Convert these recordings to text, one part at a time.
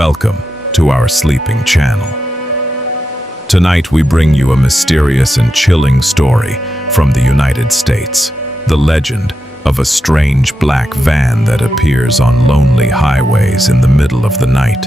Welcome to our sleeping channel. Tonight we bring you a mysterious and chilling story from the United States, the legend of a strange black van that appears on lonely highways in the middle of the night.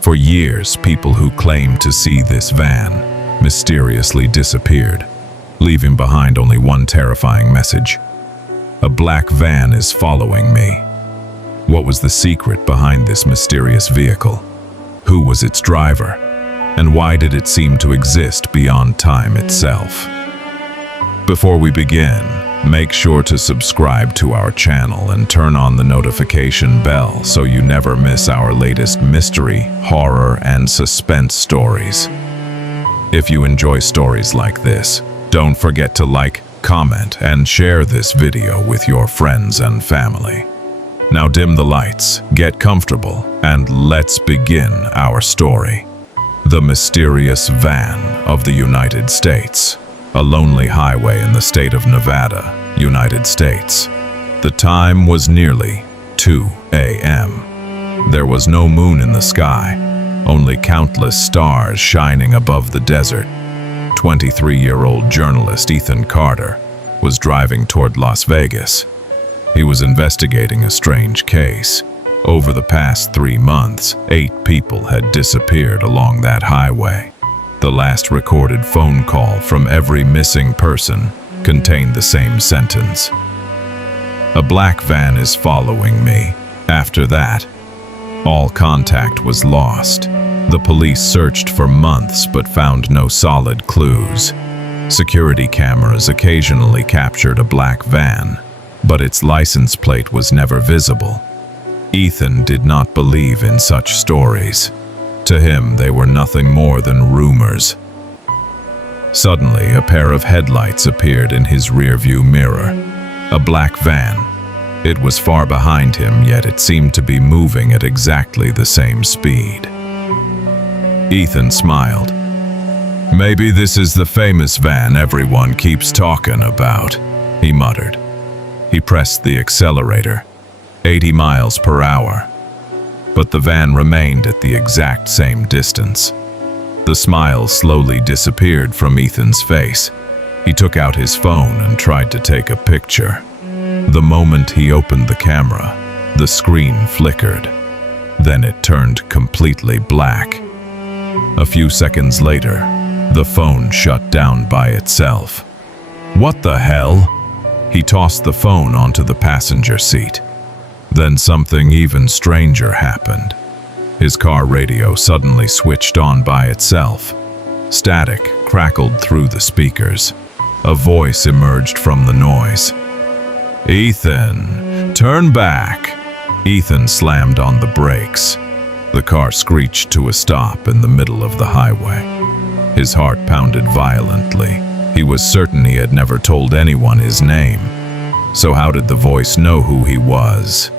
For years, people who claimed to see this van mysteriously disappeared, leaving behind only one terrifying message: a black van is following me. What was the secret behind this mysterious vehicle? Who was its driver? And why did it seem to exist beyond time itself? Before we begin, make sure to subscribe to our channel and turn on the notification bell so you never miss our latest mystery, horror, and suspense stories. If you enjoy stories like this, don't forget to like, comment, and share this video with your friends and family. Now dim the lights, get comfortable, and let's begin our story. The mysterious van of the United States. A lonely highway in the state of Nevada, United States. The time was nearly 2 a.m. There was no moon in the sky, only countless stars shining above the desert. 23-year-old journalist Ethan Carter was driving toward Las Vegas. He was investigating a strange case. Over the past 3 months, 8 people had disappeared along that highway. The last recorded phone call from every missing person contained the same sentence: "A black van is following me." After that, all contact was lost. The police searched for months but found no solid clues. Security cameras occasionally captured a black van, but its license plate was never visible. Ethan did not believe in such stories. To him, they were nothing more than rumors. Suddenly, a pair of headlights appeared in his rearview mirror. A black van. It was far behind him, yet it seemed to be moving at exactly the same speed. Ethan smiled. "Maybe this is the famous van everyone keeps talking about," he muttered. He pressed the accelerator, 80 miles per hour. But the van remained at the exact same distance. The smile slowly disappeared from Ethan's face. He took out his phone and tried to take a picture. The moment he opened the camera, the screen flickered. Then it turned completely black. A few seconds later, the phone shut down by itself. "What the hell?" He tossed the phone onto the passenger seat. Then something even stranger happened. His car radio suddenly switched on by itself. Static crackled through the speakers. A voice emerged from the noise. "Ethan, turn back!" Ethan slammed on the brakes. The car screeched to a stop in the middle of the highway. His heart pounded violently. He was certain he had never told anyone his name. So how did the voice know who he was?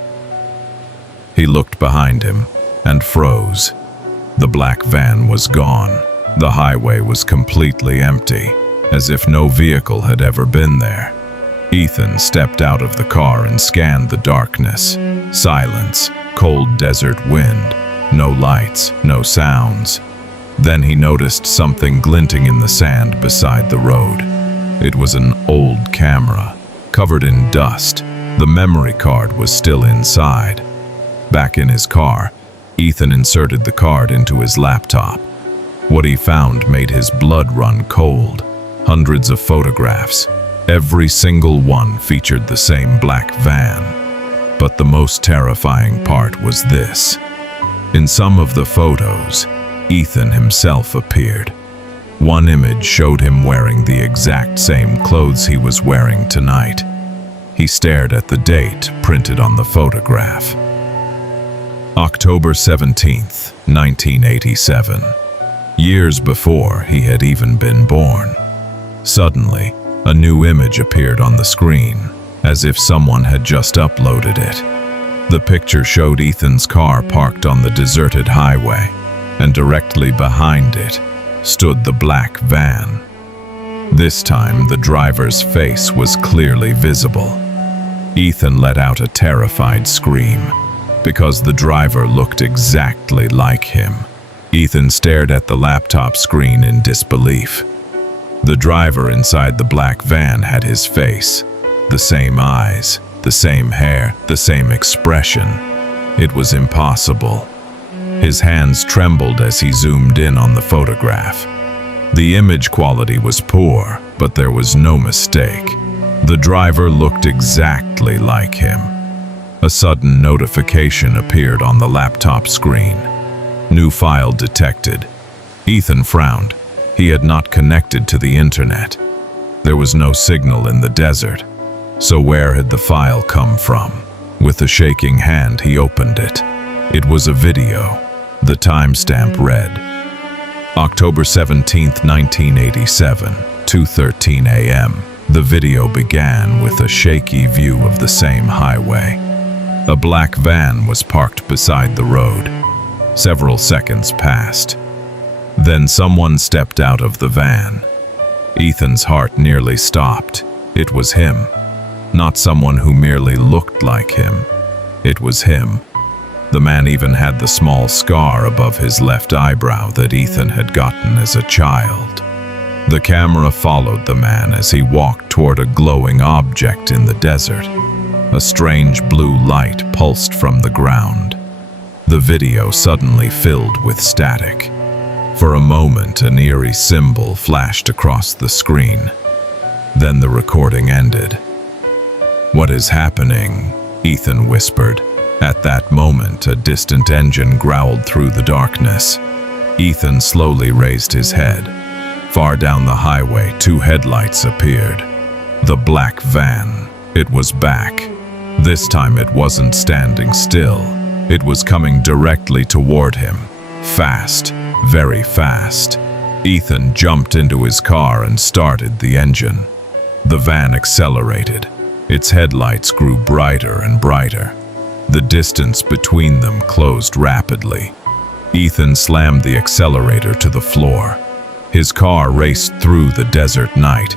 He looked behind him and froze. The black van was gone. The highway was completely empty, as if no vehicle had ever been there. Ethan stepped out of the car and scanned the darkness. Silence, cold desert wind, no lights, no sounds. Then he noticed something glinting in the sand beside the road. It was an old camera, covered in dust. The memory card was still inside. Back in his car, Ethan inserted the card into his laptop. What he found made his blood run cold. Hundreds of photographs. Every single one featured the same black van. But the most terrifying part was this. In some of the photos, Ethan himself appeared. One image showed him wearing the exact same clothes he was wearing tonight. He stared at the date printed on the photograph. October 17th, 1987. Years before he had even been born. Suddenly, a new image appeared on the screen, as if someone had just uploaded it. The picture showed Ethan's car parked on the deserted highway, and directly behind it stood the black van. This time, the driver's face was clearly visible. Ethan let out a terrified scream. because the driver looked exactly like him. Ethan stared at the laptop screen in disbelief. The driver inside the black van had his face, the same eyes, the same hair, the same expression. It was impossible. His hands trembled as he zoomed in on the photograph. The image quality was poor, but there was no mistake. The driver looked exactly like him. A sudden notification appeared on the laptop screen. New file detected. Ethan frowned. He had not connected to the internet. There was no signal in the desert. So where had the file come from? With a shaking hand, he opened it. It was a video. The timestamp read, October 17, 1987, 2:13 a.m. The video began with a shaky view of the same highway. A black van was parked beside the road. Several seconds passed. Then someone stepped out of the van. Ethan's heart nearly stopped. It was him. Not someone who merely looked like him. It was him. The man even had the small scar above his left eyebrow that Ethan had gotten as a child. The camera followed the man as he walked toward a glowing object in the desert. A strange blue light pulsed from the ground. The video suddenly filled with static. For a moment, an eerie symbol flashed across the screen. Then the recording ended. "What is happening?" Ethan whispered. At that moment, a distant engine growled through the darkness. Ethan slowly raised his head. Far down the highway, two headlights appeared. The black van. It was back. This time it wasn't standing still. It was coming directly toward him. Fast, very fast. Ethan jumped into his car and started the engine. The van accelerated. Its headlights grew brighter and brighter. The distance between them closed rapidly. Ethan slammed the accelerator to the floor. His car raced through the desert night,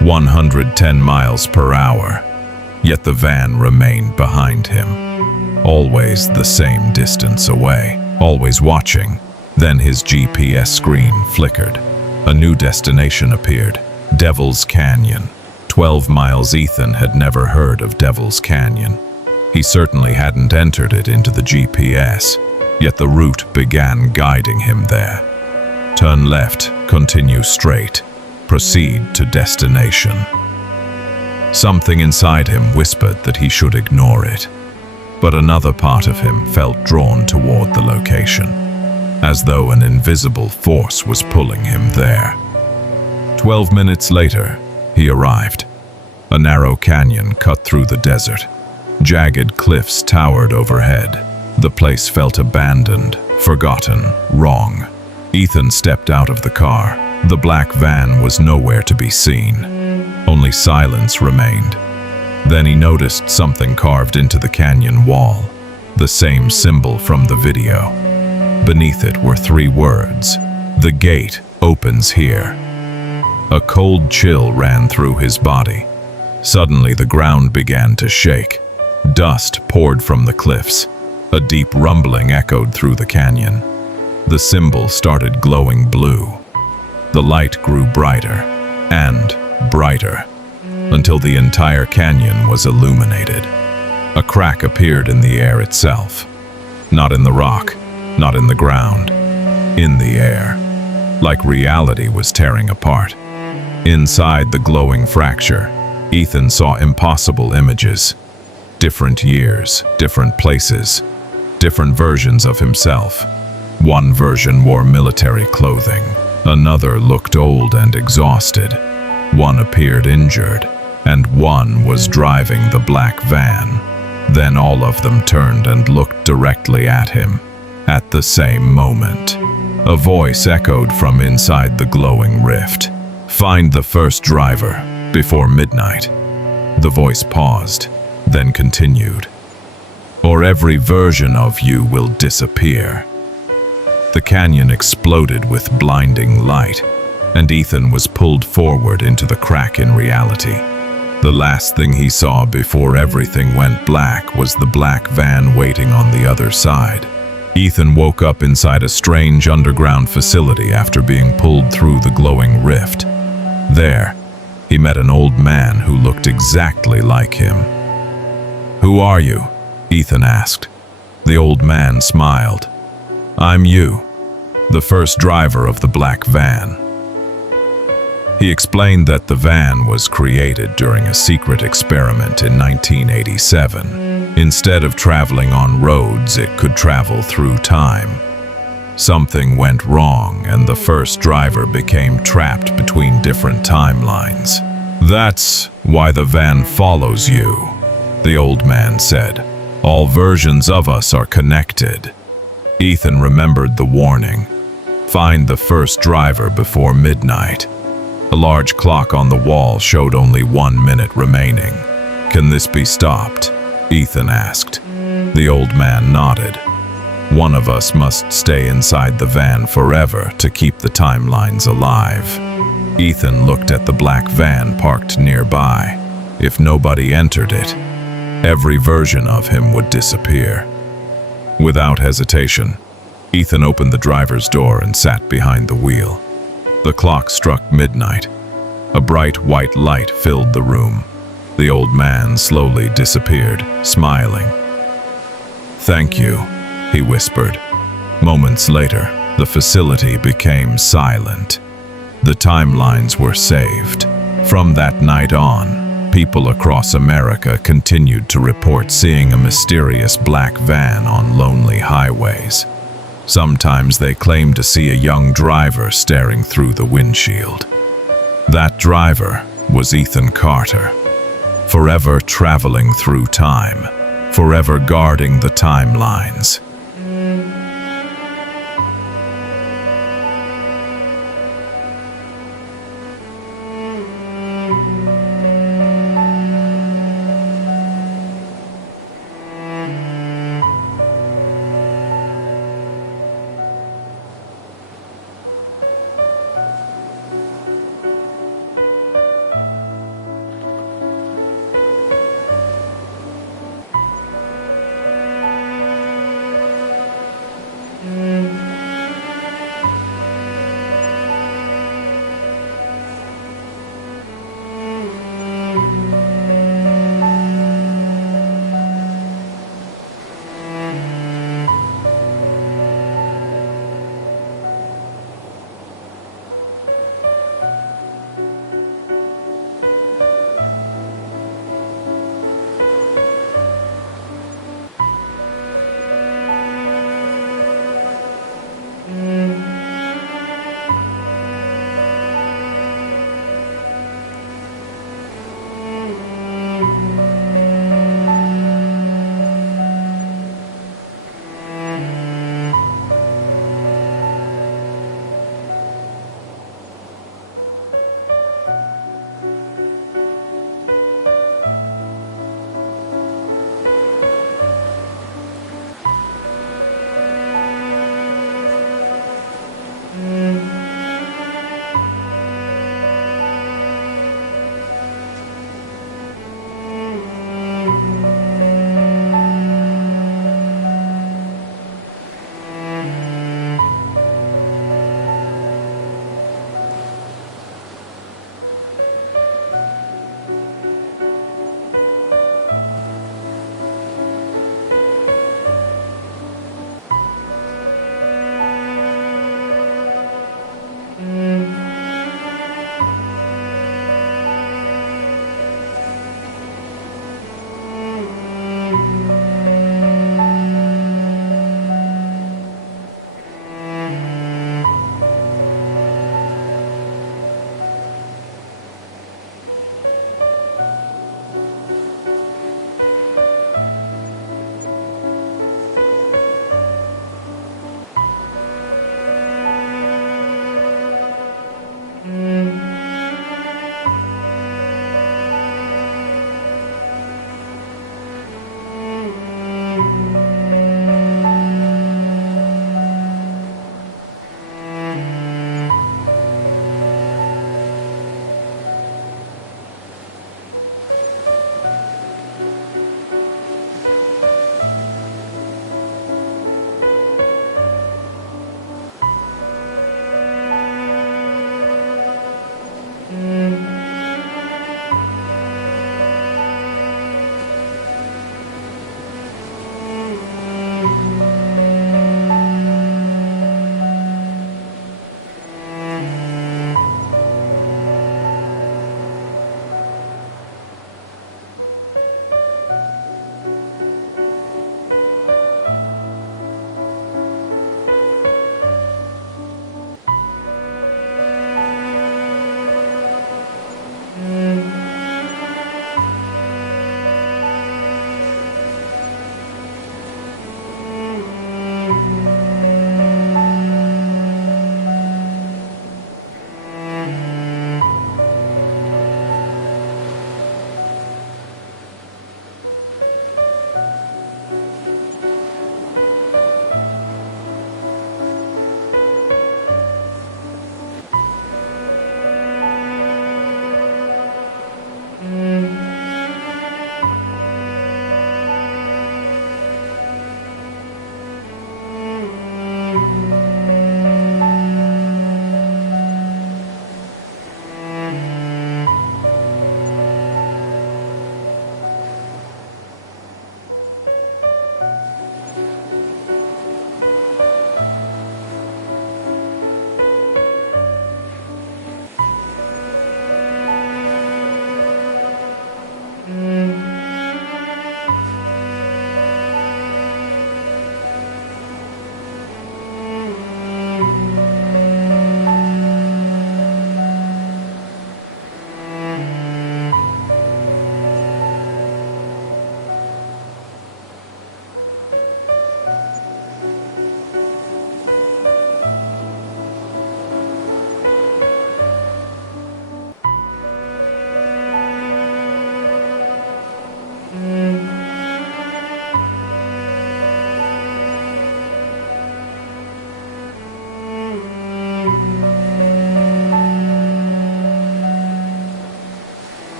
110 miles per hour. Yet the van remained behind him, always the same distance away, always watching. Then his GPS screen flickered. A new destination appeared, Devil's Canyon. 12 miles. Ethan had never heard of Devil's Canyon. He certainly hadn't entered it into the GPS, yet the route began guiding him there. Turn left, continue straight, proceed to destination. Something inside him whispered that he should ignore it, but another part of him felt drawn toward the location, as though an invisible force was pulling him there. 12 minutes later, he arrived. A narrow canyon cut through the desert. Jagged cliffs towered overhead. The place felt abandoned, forgotten, wrong. Ethan stepped out of the car. The black van was nowhere to be seen. Only silence remained. Then he noticed something carved into the canyon wall, the same symbol from the video. Beneath it were 3 words, "The gate opens here." A cold chill ran through his body. Suddenly the ground began to shake. Dust poured from the cliffs. A deep rumbling echoed through the canyon. The symbol started glowing blue. The light grew brighter and brighter, until the entire canyon was illuminated. A crack appeared in the air itself. Not in the rock, not in the ground, in the air. Like reality was tearing apart. Inside the glowing fracture, Ethan saw impossible images. Different years, different places, different versions of himself. One version wore military clothing. Another looked old and exhausted. One appeared injured, and one was driving the black van. Then all of them turned and looked directly at him. At the same moment, a voice echoed from inside the glowing rift. "Find the first driver, before midnight." The voice paused, then continued. "Or every version of you will disappear." The canyon exploded with blinding light, and Ethan was pulled forward into the crack in reality. The last thing he saw before everything went black was the black van waiting on the other side. Ethan woke up inside a strange underground facility after being pulled through the glowing rift. There, he met an old man who looked exactly like him. "Who are you?" Ethan asked. The old man smiled. "I'm you, the first driver of the black van." He explained that the van was created during a secret experiment in 1987. Instead of traveling on roads, it could travel through time. Something went wrong, and the first driver became trapped between different timelines. "That's why the van follows you," the old man said. "All versions of us are connected." Ethan remembered the warning. Find the first driver before midnight. A large clock on the wall showed only 1 minute remaining. "Can this be stopped?" Ethan asked. The old man nodded. "One of us must stay inside the van forever to keep the timelines alive." Ethan looked at the black van parked nearby. If nobody entered it, every version of him would disappear. Without hesitation, Ethan opened the driver's door and sat behind the wheel. The clock struck midnight. A bright white light filled the room. The old man slowly disappeared, smiling. "Thank you," he whispered. Moments later, the facility became silent. The timelines were saved. From that night on, people across America continued to report seeing a mysterious black van on lonely highways. Sometimes they claimed to see a young driver staring through the windshield. That driver was Ethan Carter, forever traveling through time, forever guarding the timelines.